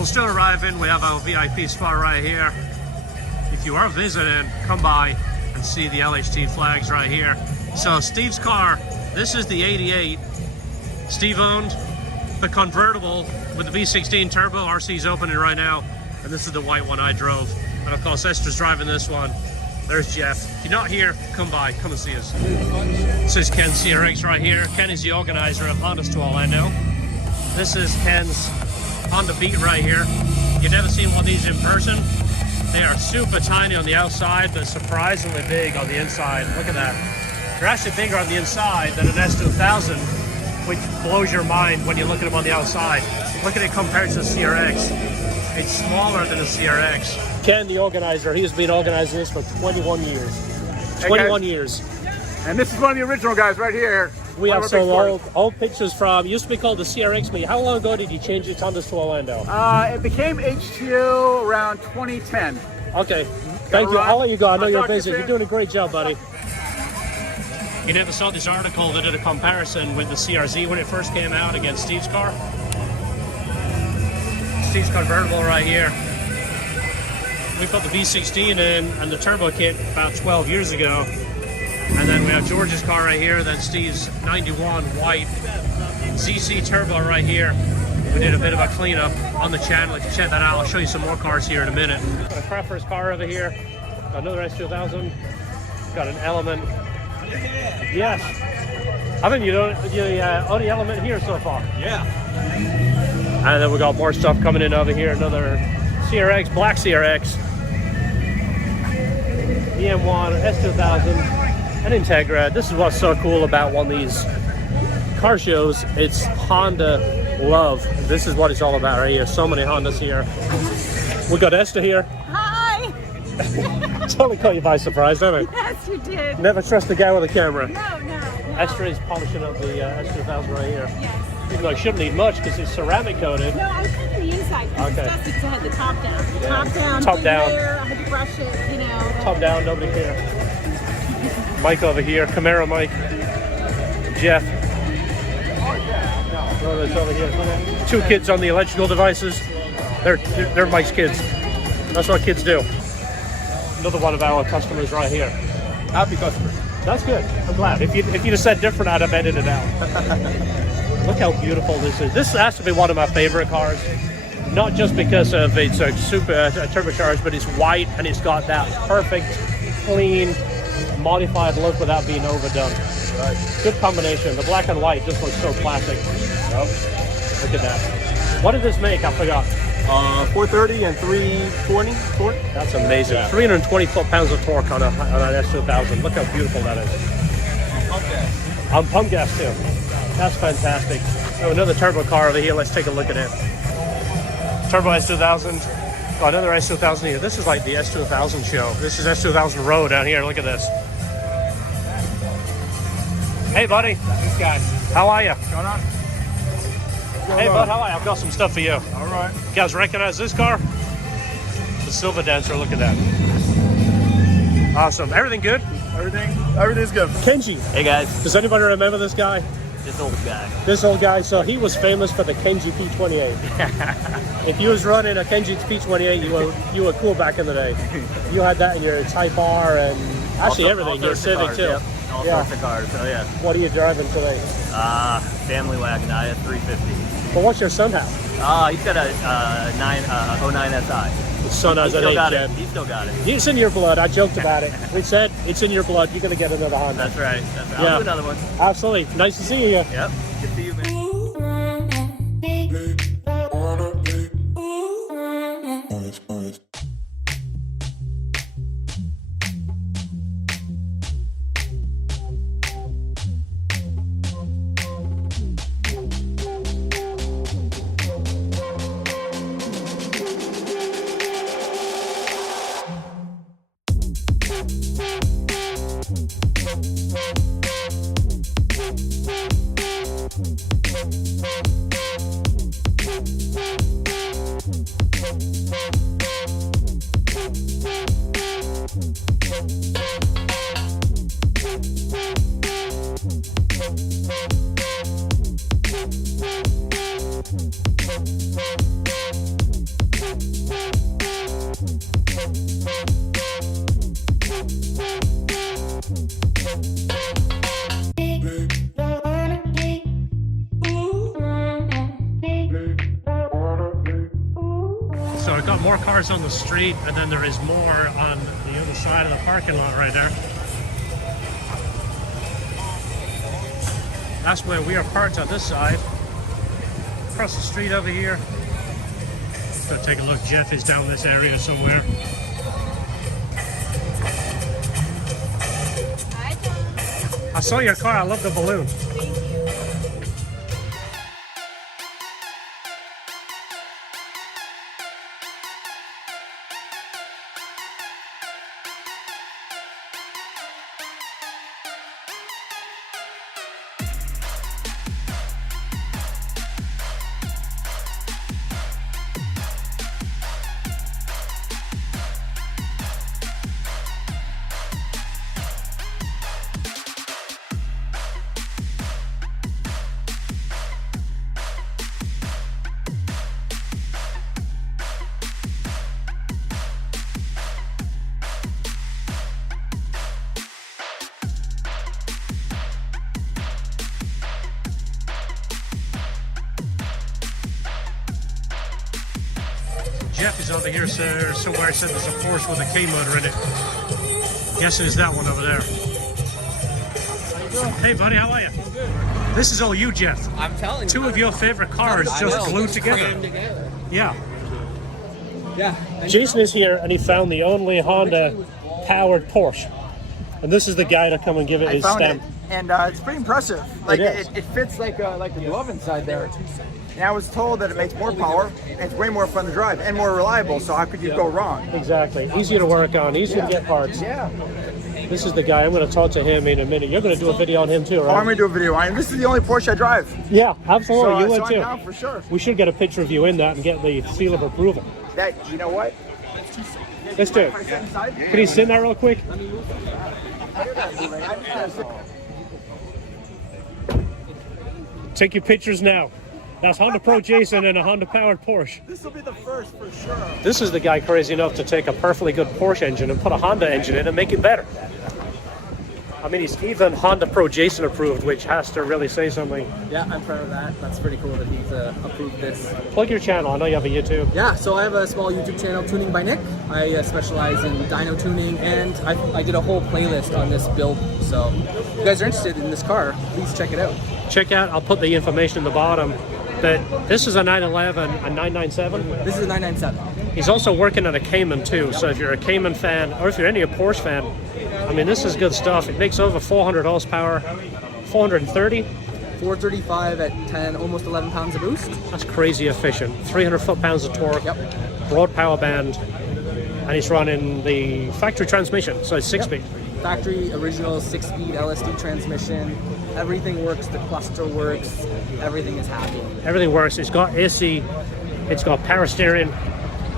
People still arriving. We have our VIP spot right here. If you are visiting, come by and see the LHT flags right here. So Steve's car, this is the 88. Steve owned the convertible with the V16 turbo. RC's opening right now. And this is the white one I drove. And of course, Esther's driving this one. There's Jeff. If you're not here, come by, come and see us. This is Ken's CRX right here. Ken is the organizer of Honda's to Orlando. This is Ken's Honda Beat right here. You've never seen one of these in person. They are super tiny on the outside, but surprisingly big on the inside. Look at that. They're actually bigger on the inside than an S2000, which blows your mind when you look at them on the outside. Look at it compared to the CRX. It's smaller than a CRX. Ken, the organizer, he has been organizing this for 21 years. 21 years. And this is one of the original guys right here. We have some old pictures from, used to be called the CRX meet. How long ago did you change its Hondas to Orlando? It became H2O around 2010. Okay, thank you. I'll let you go. I know you're busy. You're doing a great job, buddy. You never saw this article that did a comparison with the CRZ when it first came out against Steve's car? Steve's convertible right here. We put the V16 in and the turbo kit about 12 years ago. And then we have George's car right here, then Steve's 91 white ZC turbo right here. We did a bit of a cleanup on the channel. If you check that out, I'll show you some more cars here in a minute. Got a Crafter's car over here. Got another S2000. Got an Element. Yes. I think you know the only Element here so far. Yeah. And then we got more stuff coming in over here. Another CRX, black CRX. EM1, S2000. And Integra. This is what's so cool about one of these car shows. It's Honda love. This is what it's all about right here. So many Hondas here. We got Esther here. Hi! Totally caught you by surprise, didn't it? Yes, you did. Never trust a guy with a camera. No. Esther is polishing up the S2000 right here. Yes. Even though it shouldn't need much because it's ceramic coated. No, I was cleaning the inside. Okay. It's dusty, so I had the top down. Top down. Top down. Layer, I had to brush it, you know. Top down, nobody cares. Mike over here, Camaro Mike, Jeff. Over here. Two kids on the electrical devices. They're Mike's kids. That's what kids do. Another one of our customers right here. Happy customer. That's good. I'm glad. If you'd have said different, I'd have edited it out. Look how beautiful this is. This has to be one of my favorite cars. Not just because of it's a super turbocharged, but it's white and it's got that perfect, clean, modified look without being overdone. Right. Good combination. The black and white just looks so classic. Yep. Look at that. What did this make? I forgot. 430 and 320 torque. That's amazing. Yeah. 320 foot-pounds of torque on an S2000. Look how beautiful that is. Pump gas. On pump gas too. That's fantastic. Oh, another turbo car over here. Let's take a look at it. Turbo S2000. Oh, another S2000 here. This is like the S2000 show. This is S2000 Road down here. Look at this. Hey, buddy. This guy. How are you? What's going on? Hey, bud. How are you? I've got some stuff for you. All right. You guys recognize this car? The Silver Dancer. Look at that. Awesome. Everything good? Everything's good. Kenji. Hey guys, Does anybody remember this guy? this old guy. This old guy, so he was famous for the Kenji P28. If you was running a Kenji P28, you were cool back in the day. You had that in your Type R and actually everything, your Civic cars, too. Yep. All sorts of cars, so yeah. What are you driving today? Family wagon, I have 350. Well, what's your son have? He's got a 09 SI. His son has an Still got 8 it. Gen. He still got it. It's in your blood. I joked about it. We said it's in your blood. You're going to get another Honda. That's right. That's right. Yeah. I'll do another one. Absolutely. Nice to see you. Yep. Good to see you, man. So I've got more cars on the street, and then there is more on the other side of the parking lot right there. That's where we are parked on this side. Across the street over here. Let's go take a look. Jeff is down this area somewhere. I saw your car. I love the balloon. Jeff is over here somewhere. He said there's a Porsche with a K motor in it. Guessing it's that one over there. Hey buddy, how are you? Good. This is all you, Jeff. I'm telling you. Two of your favorite cars just glued together. Yeah. Yeah. Jason is here and he found the only Honda powered Porsche. And this is the guy to come and give it his stamp. And it's pretty impressive. Like It is. it fits like the glove inside there. And I was told that it makes more power, and it's way more fun to drive, and more reliable, so how could you go wrong? Exactly. Easier to work on, easier to get parts. Yeah. This is the guy. I'm going to talk to him in a minute. You're going to do a video on him too, Oh, I'm right? going to do a video on it. This is the only Porsche I drive. Yeah, absolutely. So, You so would I'm too. down for sure. We should get a picture of you in that and get the seal of approval. You know what? Let's do it. Can I sit inside? Can you sit in there real quick? Take your pictures now. That's Honda Pro Jason and a Honda powered Porsche. This will be the first for sure. This is the guy crazy enough to take a perfectly good Porsche engine and put a Honda engine in and make it better. I mean, he's even Honda Pro Jason approved, which has to really say something. Yeah, I'm proud of that. That's pretty cool that he's approved this. Plug your channel. I know you have a YouTube. Yeah, so I have a small YouTube channel, Tuning by Nick. I specialize in dyno tuning, and I did a whole playlist on this build. So if you guys are interested in this car, please check it out. Check out, I'll put the information in the bottom. But this is a 911, a 997. This is a 997. He's also working on a Cayman too, so if you're a Cayman fan, or if you're any a Porsche fan, I mean, this is good stuff. It makes over 400 horsepower, 430. 435 at 10, almost 11 pounds of boost. That's crazy efficient. 300 foot-pounds of torque, Yep. broad power band, and he's running the factory transmission, so it's 6-speed. Factory original 6-speed LSD transmission. Everything works. The cluster works. Everything is happy. Everything works. It's got AC, it's got power steering.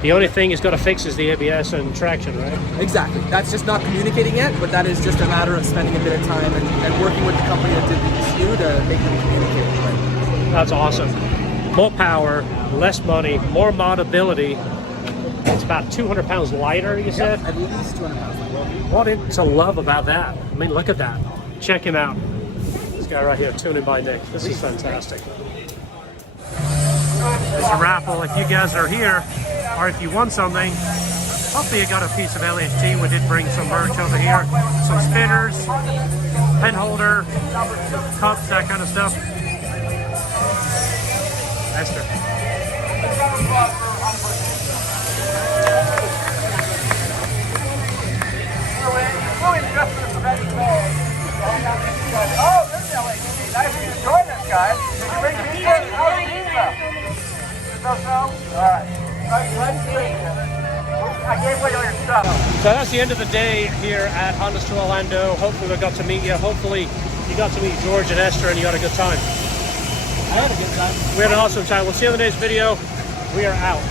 The only thing it's got to fix is the ABS and traction, right? Exactly. That's just not communicating yet, but that is just a matter of spending a bit of time and working with the company that did the ECU to make them communicate. Right? That's awesome. More power, less money, more modability. It's about 200 pounds lighter, you said? At least 200 pounds. What is to love about that? I mean, look at that. Check him out. This guy right here, Tuning by Nick. This is fantastic. There's a raffle. If you guys are here, or if you want something, hopefully you got a piece of LHT. We did bring some merch over here. Some spinners, pen holder, cups, that kind of stuff. Esther. Oh, there's LHT. Nice to join us, guys. How's the pizza? All right. I gave away all your stuff. So that's the end of the day here at Honda's to Orlando. Hopefully we got to meet you. Hopefully you got to meet George and Esther and you had a good time. I had a good time. We had an awesome time. We'll see you in the next video. We are out.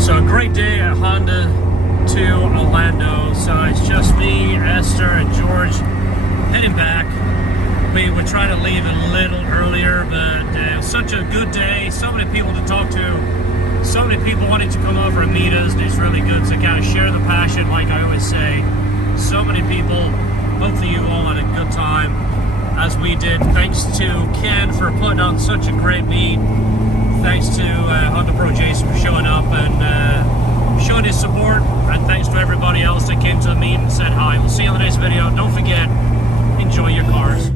So a great day at Honda to Orlando. So it's just me, Esther, and George heading back. We would try to leave a little earlier, but it was such a good day. So many people to talk to. So many people wanted to come over and meet us. And it's really good to kind of share the passion, like I always say. So many people. Hopefully you all had a good time, as we did. Thanks to Ken for putting on such a great meet. Thanks to Honda Pro Jason for showing up and showing his support. And thanks to everybody else that came to the meet and said hi. We'll see you on the next video. Don't forget, enjoy your cars.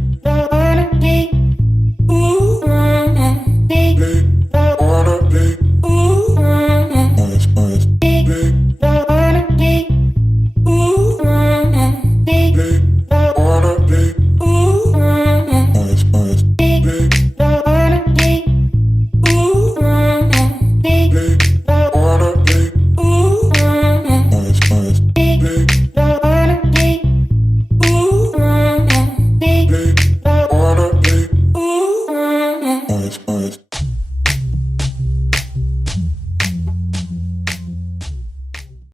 Nice.